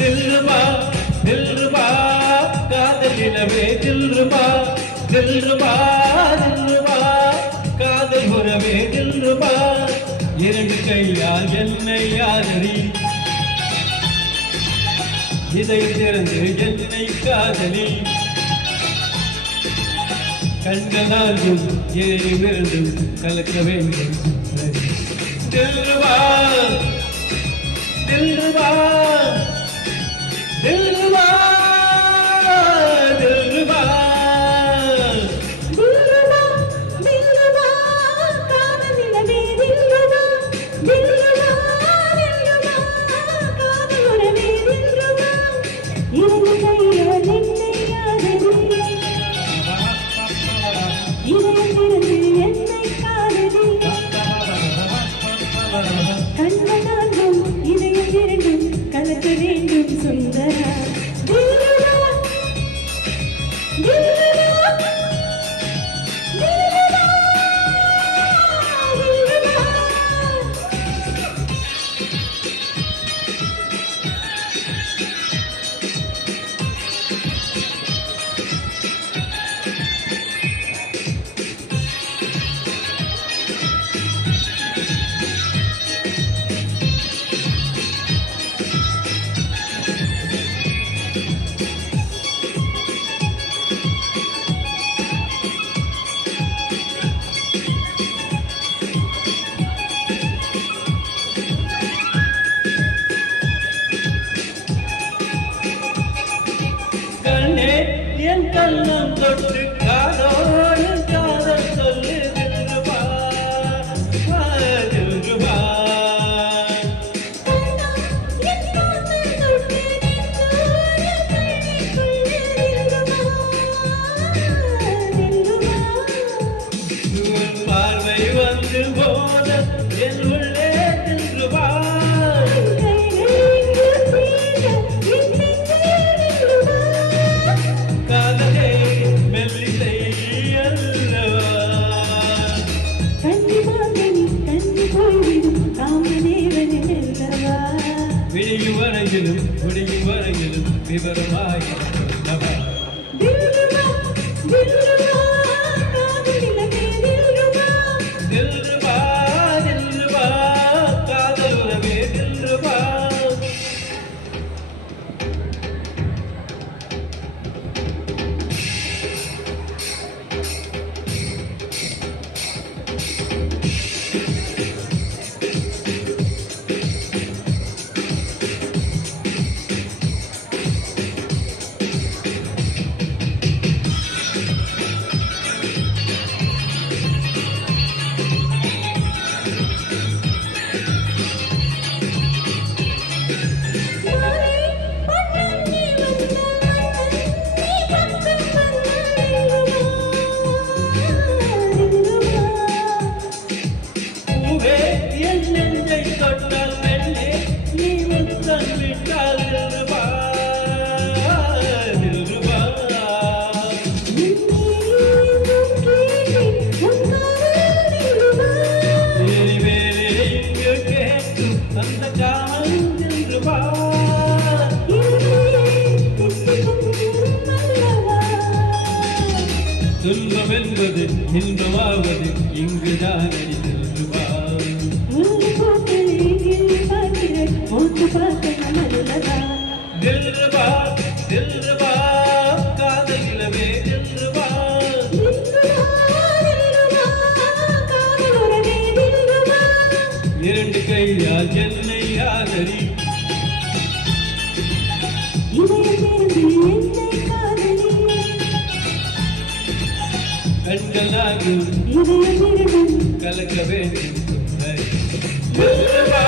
தில்ருபா தில்ருபா காதல் நிலவே தில்ருபா தில்ருபா தில்ருபா காதல் உறவே தில்ருபா இரண்டு கையால் என்னை யாரடி இதை திறந்து என்னை காதலி கண்களாலும் ஏறிவிருந்தும் கலக்க வேண்டும் தில்ருபா தில்ருபா தில்ருபா தில்ருபா தில்ருபா தில்ருபா காதல் நிலவே தில்ருபா தில்ருபா தில்ருபா காதல் உறவே தில்ருபா இரண்டு கையால் என்னை யாரடி இறைந்திருந்து என்னை காதலி கண்மனாகும் இதயம் இரண்டும் கலக்க வேண்டும் சுந்தரா தில்ருபா தில்ருபா தில்ருபா தில்ருபா கண்ணே என் கண்ணம் தொட்டு காதோடு காதல் சொல்லு தில்ருபா தில்ருபா உன் பார்வை வந்து போத என் உள்ளே தில்ருபா காதலே மெல்லிசை அல்லவா விடியும் வரையிலும் விவரமாய் சொல்லவா தில்ருபா தில்ருபா காதல் உறவே தில்ருபா என் நெஞ்சை தொட்டால் மெல்லே நீ முத்தம் விட்டால் தில்ருபா தில்ருபா வேறு வேறு இங்கு கேட்கும் அந்த காமம் தில்ருபா துன்பம் என்பது இன்பமாவது இங்குதான் தில்ருபா தில்ருபா தில்ருபா காதல் நிலவே தில்ருபா இரண்டு கையால் என்னை ஆதரி கண்களாகும் கலக்க வேண்டும் தில்ருபா